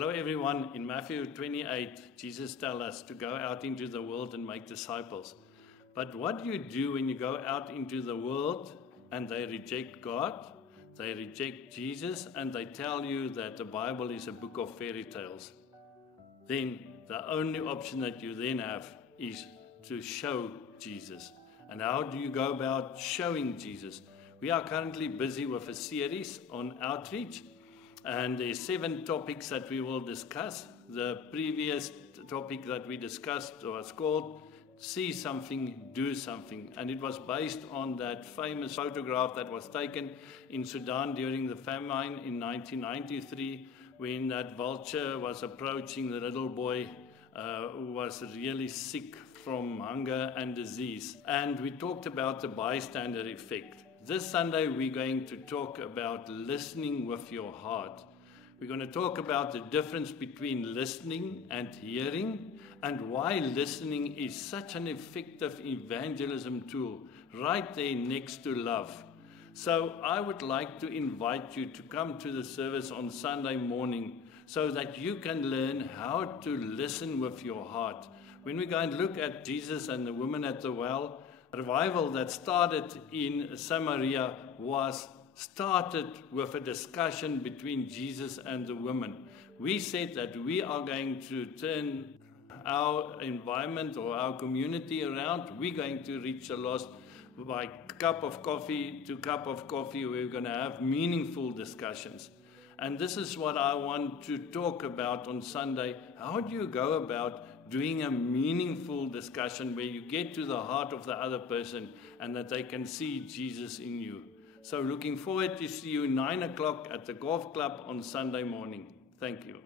Hello everyone. In Matthew 28, Jesus tells us to go out into the world and make disciples. But what do you do when you go out into the world and they reject God, they reject Jesus, and they tell you that the Bible is a book of fairy tales? Then the only option that you then have is to show Jesus. And how do you go about showing Jesus? We are currently busy with a series on outreach. And there's 7 topics that we will discuss. The previous topic that we discussed was called See Something, Do Something. And it was based on that famous photograph that was taken in Sudan during the famine in 1993, when that vulture was approaching the little boy who was really sick from hunger and disease. And we talked about the bystander effect. This Sunday we're going to talk about listening with your heart. We're going to talk about the difference between listening and hearing, and why listening is such an effective evangelism tool right there next to love. So I would like to invite you to come to the service on Sunday morning so that you can learn how to listen with your heart. When we go and look at Jesus and the woman at the well, revival that started in Samaria was started with a discussion between Jesus and the woman. We said that we are going to turn our environment or our community around. We're going to reach the lost by cup of coffee to cup of coffee. We're going to have meaningful discussions. And this is what I want to talk about on Sunday. How do you go about doing a meaningful discussion where you get to the heart of the other person and that they can see Jesus in you? So looking forward to see you 9 o'clock at the golf club on Sunday morning. Thank you.